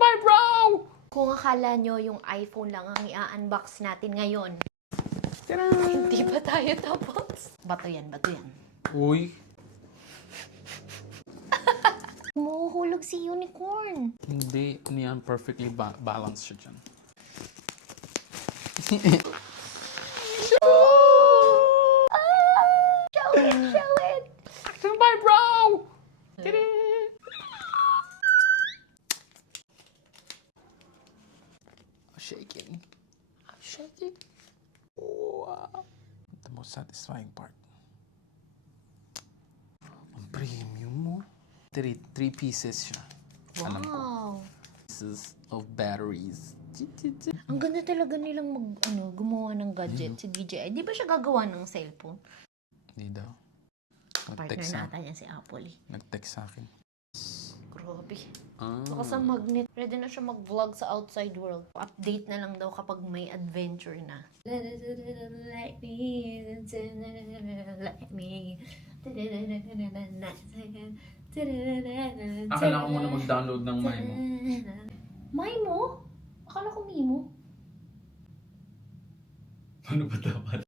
by bro! Kung akala nyo yung iPhone lang ang i-unbox natin ngayon, Tara! hindi pa tayo tapos. Bato yan, bato yan. Uy! Umuhulog si Unicorn. Hindi, niyan perfectly balanced siya dyan. Show it, show it. Action by bro! Tara! Shaking. Shaking. Wow. The most satisfying part. Ang premium mo. Three pieces siya. Alam ko. Wow. Pieces of batteries. Ang ganda talaga nilang gumawa ng gadget si DJI. Di ba siya gagawa ng cellphone? Hindi daw. Partner Nag-text nata niya si Apple eh. Nag-text sa akin. Grabe. Ah. Baka sa magnet, pwede na siya mag-vlog sa outside world. Update na lang daw kapag may adventure na. Like me, like me. Akala ko muna mag-download ng Mimo. Mimo? Akala ko Mimo. Ano ba dapat?